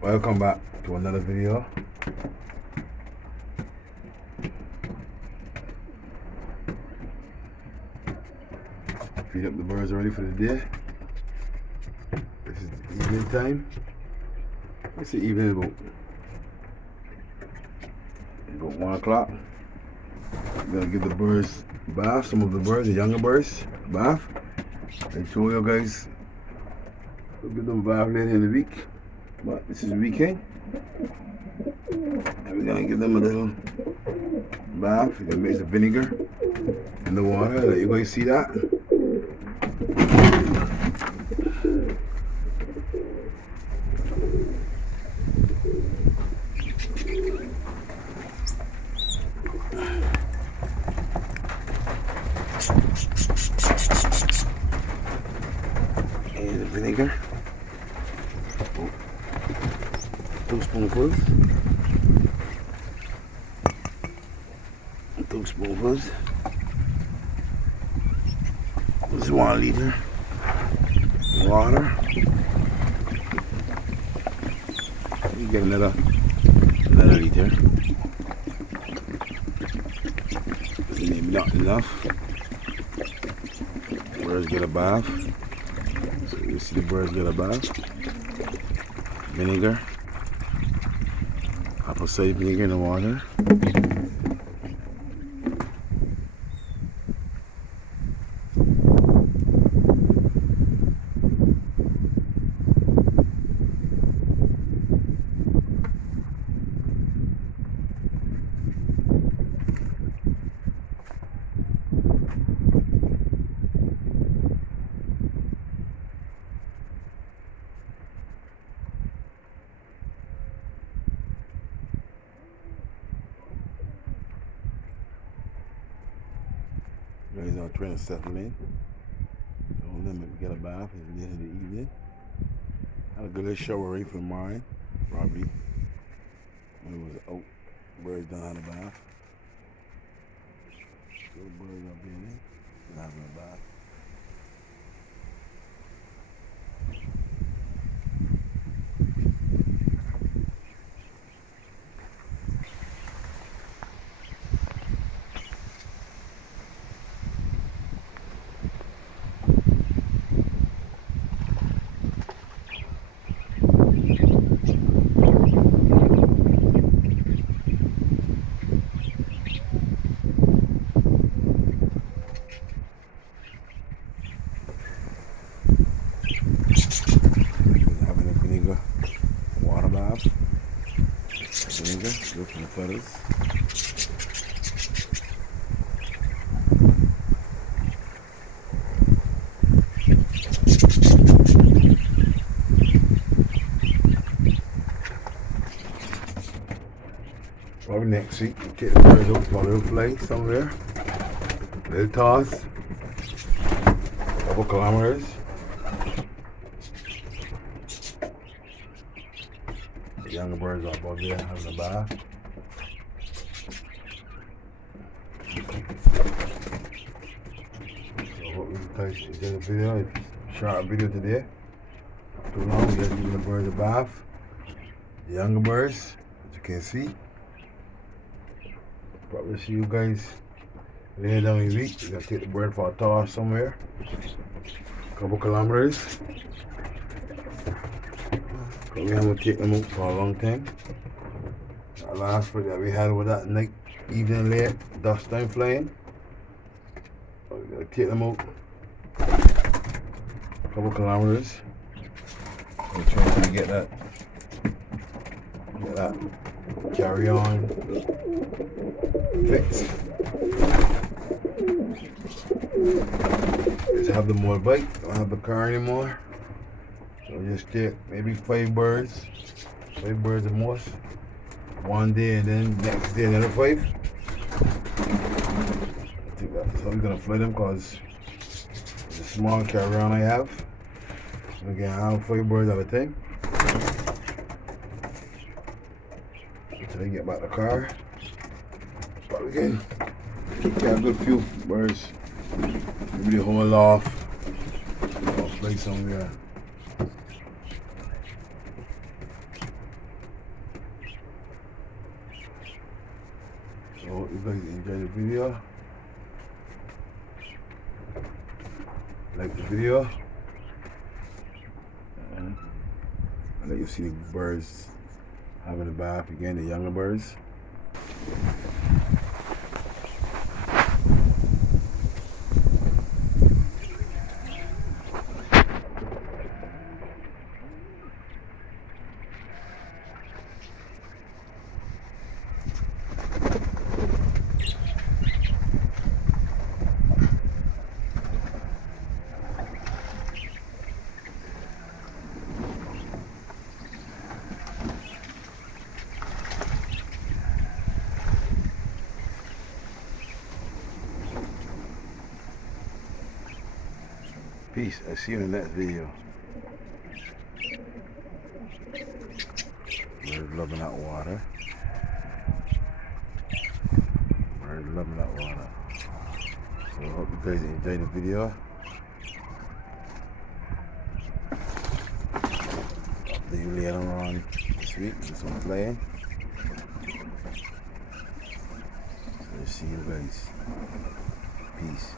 Welcome back to another video. Feed up the birds already for the day. This is the evening time. It's the evening about 1 o'clock. I'm gonna give the birds a bath, some of the birds, the younger birds, a bath. I told you guys we'll give them a bath later in the week. But this is the weekend. And we're gonna give them a little bath. We're gonna mix the vinegar in the water. Let you guys see that. And the vinegar. 2 spoonfuls. 2 spoonfuls. This is 1 liter water. You get another liter. This may be not enough. Birds get a bath. So you see the birds get a bath. Vinegar. Apple cider vinegar in the water. Guys are trying to settle in. Don't let me get a bath. It's late in the evening. Had a good little shower ready for mine, probably when it was out. Birds done had a bath. So the birds up there, having a bath. Having a vinegar water bath. Vinegar, good for the feathers. Probably next week, we take the birds out for a little play somewhere. Little toss. Couple kilometers. The younger birds are above there having a bath. So what we did a video, short video today. Too long, we just giving the birds a bath. The younger birds, as you can see. Probably see you guys later down the week. We're gonna take the bird for a toss somewhere. Couple kilometers. We haven't taken them out for a long time. That last fight that we had was that night, evening late, dust time flying. So we gotta take them out. Couple kilometers. We're trying to get that carry on fixed. Just have the motorbike, don't have the car anymore. So just get maybe 5 birds at most. One day and then next day another 5. I think that's how we're gonna fly them because it's a small carry-on I have. So again, I have 5 birds at a time. Until I get back the car. But again, keep a good few birds. Maybe the whole off. I'll fly somewhere. hope you guys enjoy the video. Like the video. And let you see the birds having a bath again, the younger birds. Peace. I'll see you in the next video. Birds loving that water. Birds loving that water. So I hope you guys enjoyed the video. Update you later on this week with some playing. So see you guys. Peace.